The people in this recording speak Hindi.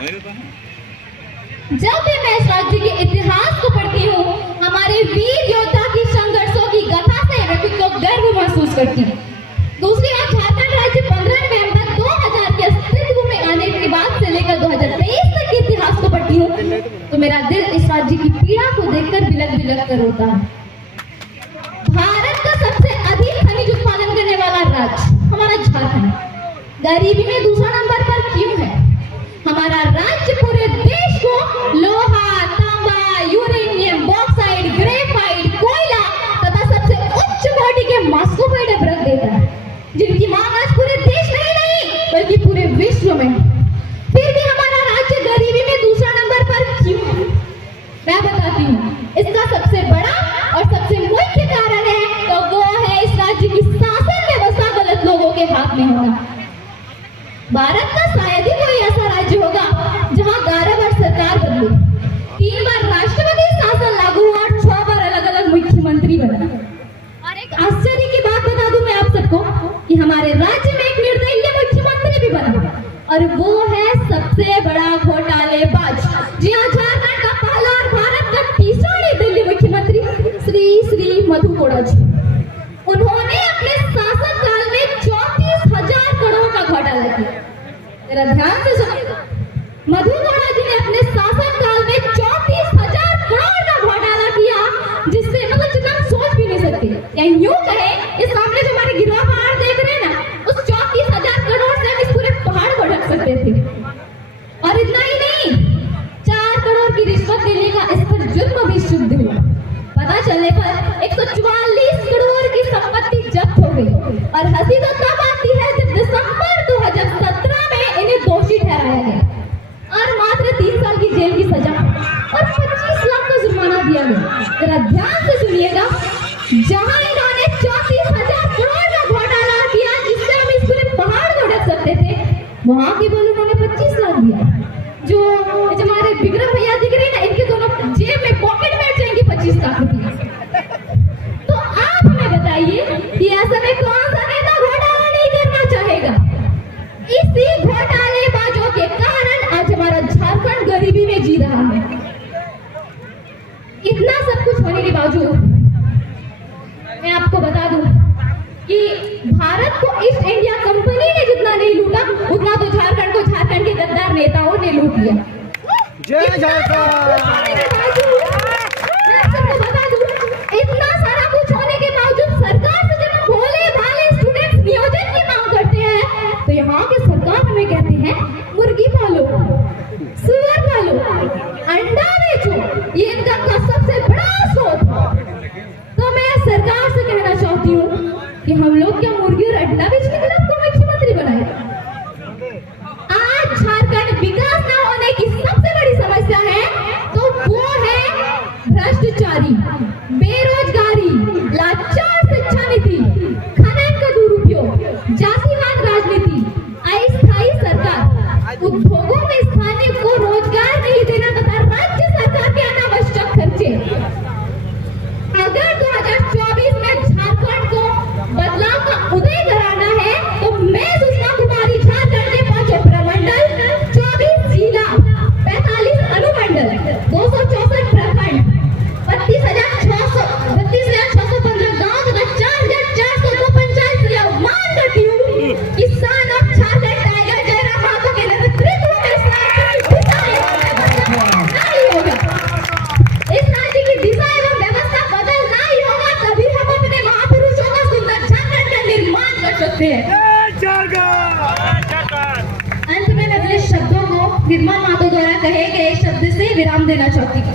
जब भी मैं इस राज्य के इतिहास को पढ़ती हूँ, हमारे वीर योद्धा की संघर्षों की गाथा से व्यक्ति को गर्व महसूस करती हूँ। दूसरी बात, झारखंड राज्य 15 नवंबर 2000 के अस्तित्व में आने के बाद से लेकर 2023 तक के इतिहास को पढ़ती हूँ तो मेरा दिल इस राज्य की पीड़ा को देखकर बिलख बिलख कर रोता है। भारत का सबसे अधिक खनिज उत्पादन करने वाला राज्य हमारा झारखंड गरीबी में दूसरा नंबर पर क्यों है? हमारा राज्य पूरे देश को लोहा, तांबा, यूरेनियम, बॉक्साइड, ग्रेफाइट, कोयला तथा सबसे उच्च कोटि के मास्कोफाइड अपरक देता है, जिनकी मांग आज पूरे देश में ही नहीं बल्कि पूरे विश्व में। फिर भी हमारा राज्य गरीबी में दूसरा नंबर पर क्यों है? मैं बताती हूँ। इसका सबसे बड़ा और सबसे मुख्य कारण है तो वो है इस राज्य की शासन व्यवस्था गलत लोगों के हाथ में होना। भारत का शायद ही कोई ऐसा राज्य होगा जहां 11 बार सरकार बदली, 3 बार राष्ट्रपति शासन लागू हुआ और 6 बार अलग अलग मुख्यमंत्री बना। और एक आश्चर्य की बात बता दूं मैं आप सबको कि हमारे राज्य में एक निर्दलीय मुख्यमंत्री भी बना और वो है सबसे बड़ा घोटालेबाज। जी हाँ, झारखंड का पहला और भारत का तीसरा निर्दलीय मुख्यमंत्री श्री मधु कोड़ा जी। उन्होंने अपने शासन काल में 34,000 करोड़ का घोटाला किया। जरा ध्यान से सुनिएगा, मधु कोड़ा जी ने अपने शासन काल में 34,000 करोड़ का घोटाला किया, जिससे मतलब जितना हम सोच भी नहीं सकते। या यूं कहे, इस सामने जो हमारे गिरवा पहाड़ देख रहे हैं ना, उस 34,000 करोड़ से हम इस पूरे पहाड़ को ढक सकते थे। और इतना ही नहीं, 4 करोड़ की रिश्वत देने का इस पर जुर्म भी सिद्ध हुआ। पता चलने पर 144 करोड़ की संपत्ति जब्त हो गई। और हंसी तो तब आती है जब दिसंबर 2017 में इन्हें दोषी ठहराया गया और मात्र 3 साल की जेल की सजा और 25 लाख का जुर्माना दिया गया। जरा ध्यान से सुनिएगा, जहां इन्होंने 34,000 करोड़ का घोटाला किया जिससे हम इस पूरे पहाड़ को ढक सकते थे, वहां केवल उन्होंने 25 लाख दिया। जो हमारे विक्रम भैया दिख रहे हैं ना, इनके दोनों जेब में पॉकेट में जाएंगे 25 लाख रुपए। तो आप हमें बताइए कि ऐसा में कौन सा नेता घोटाला नहीं करना चाहेगा? इसी घोटालेबाजों के कारण आज हमारा झारखंड गरीबी में जी रहा है। इतना सब कुछ होने के बावजूद मैं आपको बता दूं कि भारत को ईस्ट इंडिया कंपनी ने जितना नहीं लूटा, उतना तो झारखंड को झारखंड के गद्दार नेताओं ने लूट लिया। जय झारखंड। इतना सारा कुछ होने के बावजूद सरकार से जब हम भोले भाले स्टूडेंट्स नियोजन की मांग करते हैं तो यहाँ के सरकार हमें कहते हैं मुर्गी पालो, सुअर पालो, अंडा बेचो, ये इनका सबसे बड़ा स्रोत। तो मैं सरकार से कहना चाहती हूँ कि हम लोग क्या मुर्गी और अंडा बेचने के लिए आपको मुख्यमंत्री बनाए? आज झारखंड विकास न होने की सबसे बड़ी समस्या है तो वो है भ्रष्टाचारी, बेरोजगारी, लाचार शिक्षा नीति, खनन का दुरुपयोग, जातिवाद राजनीति, अस्थायी सरकार, उद्योगों में स्थानीय को रोजगार नहीं देना तथा राज्य सरकार के अनावश्यक खर्चे। अगर 2024 में झारखंड को बदलाव का उदय कराना है तो मैं सुषमा कुमारी झारखंड के 5 प्रमंडल, 24 जिला, 45 अनुमंडल, 264 प्रखंड, 32,615 गांव तथा 4,402 पंचायत से आह्वान करती हूँ किसान और झारखंड टाइगर जयराम माथुर के नेतृत्व में नहीं होगा। इस राज्य की दिशा एवं व्यवस्था बदलना ही होगा, तभी हम अपने महापुरुषों का सुंदर झारखंड का निर्माण कर सकते हैं। अंत में मैं अपने शब्दों को निर्मल माधव द्वारा कहे गए शब्द से विराम देना चाहती हूँ।